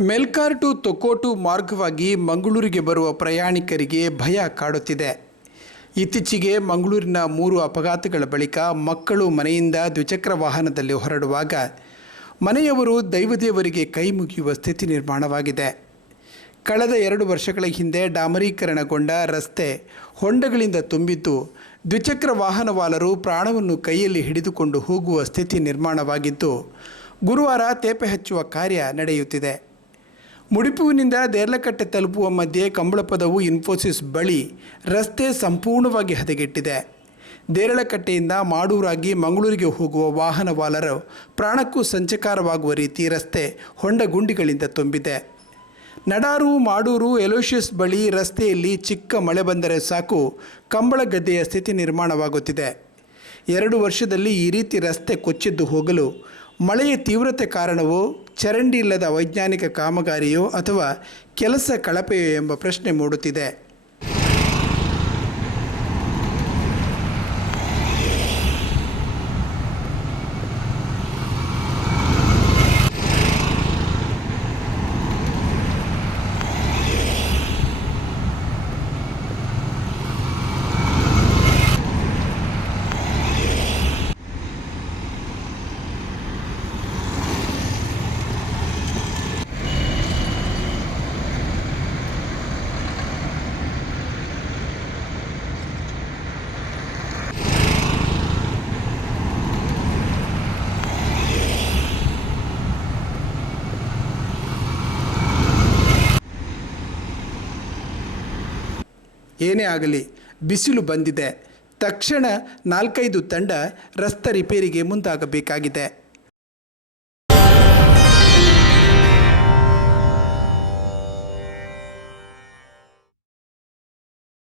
Melkar to Thokkottu ಮಾರ್ಗವಾಗಿ ಮಂಗಳೂರಿಗೆ ಬರುವ ಪ್ರಯಾಣಿಕರಿಗೆ ಭಯ ಕಾಡುತ್ತಿದೆ. ಇತ್ತೀಚೆಗೆ ಮಂಗಳೂರಿನ ಮೂರು ಅಪಘಾತಗಳ ಬಳಿಕ ಮಕ್ಕಳು ಮನೆಯಿಂದ ದ್ವಿಚಕ್ರ ವಾಹನದಲ್ಲಿ ಹೊರಡುವಾಗ ಮನೆಯವರು ದೈವದೇವರಿಗೆ ಕೈ ಮುಗಿಯುವ ಸ್ಥಿತಿ ನಿರ್ಮಾಣವಾಗಿದೆ. ಕಳೆದ ಎರಡು ವರ್ಷಗಳ ಹಿಂದೆ ಡಾಮರೀಕರಣಗೊಂಡ ರಸ್ತೆ ಹೊಂಡಗಳಿಂದ ತುಂಬಿದ್ದು ದ್ವಿಚಕ್ರ ವಾಹನವಾಲರು ಪ್ರಾಣವನ್ನು ಕೈಯಲ್ಲಿ ಹಿಡಿದುಕೊಂಡು ಹೋಗುವ ಸ್ಥಿತಿ ನಿರ್ಮಾಣವಾಗಿದ್ದು ಗುರುವಾರ ತೇಪೆ ಹಚ್ಚುವ ಕಾರ್ಯ ನಡೆಯುತ್ತಿದೆ. ಮುಡಿಪುವಿನಿಂದ ದೇರ್ಲಕಟ್ಟೆ ತಲುಪುವ ಮಧ್ಯೆ ಕಂಬಳಪದವು ಇನ್ಫೋಸಿಸ್ ಬಳಿ ರಸ್ತೆ ಸಂಪೂರ್ಣವಾಗಿ ಹದಗೆಟ್ಟಿದೆ. ದೇರಳಕಟ್ಟೆಯಿಂದ ಮಾಡೂರಾಗಿ ಮಂಗಳೂರಿಗೆ ಹೋಗುವ ವಾಹನವಾಲರು ಪ್ರಾಣಕ್ಕೂ ಸಂಚಕಾರವಾಗುವ ರೀತಿ ರಸ್ತೆ ಹೊಂಡ ಗುಂಡಿಗಳಿಂದ ತುಂಬಿದೆ. ನಡಾರು, ಮಾಡೂರು ಎಲೋಷಿಯಸ್ ಬಳಿ ರಸ್ತೆಯಲ್ಲಿ ಚಿಕ್ಕ ಮಳೆ ಬಂದರೆ ಸಾಕು, ಕಂಬಳ ಗದ್ದೆಯ ಸ್ಥಿತಿ ನಿರ್ಮಾಣವಾಗುತ್ತಿದೆ. ಎರಡು ವರ್ಷದಲ್ಲಿ ಈ ರೀತಿ ರಸ್ತೆ ಕೊಚ್ಚಿದ್ದು ಹೋಗಲು ಮಳೆಯ ತೀವ್ರತೆ ಕಾರಣವೋ ಚರಂಡಿ ಇಲ್ಲದ ವೈಜ್ಞಾನಿಕ ಕಾಮಗಾರಿಯೋ ಅಥವಾ ಕೆಲಸ ಕಳಪೆಯೋ ಎಂಬ ಪ್ರಶ್ನೆ ಮೂಡುತ್ತಿದೆ. ಏನೇ ಆಗಲಿ ಬಿಸಿಲು ಬಂದಿದೆ. ತಕ್ಷಣ ನಾಲ್ಕೈದು ತಂಡ ರಸ್ತೆ ರಿಪೇರಿಗೆ ಮುಂದಾಗಬೇಕಾಗಿದೆ.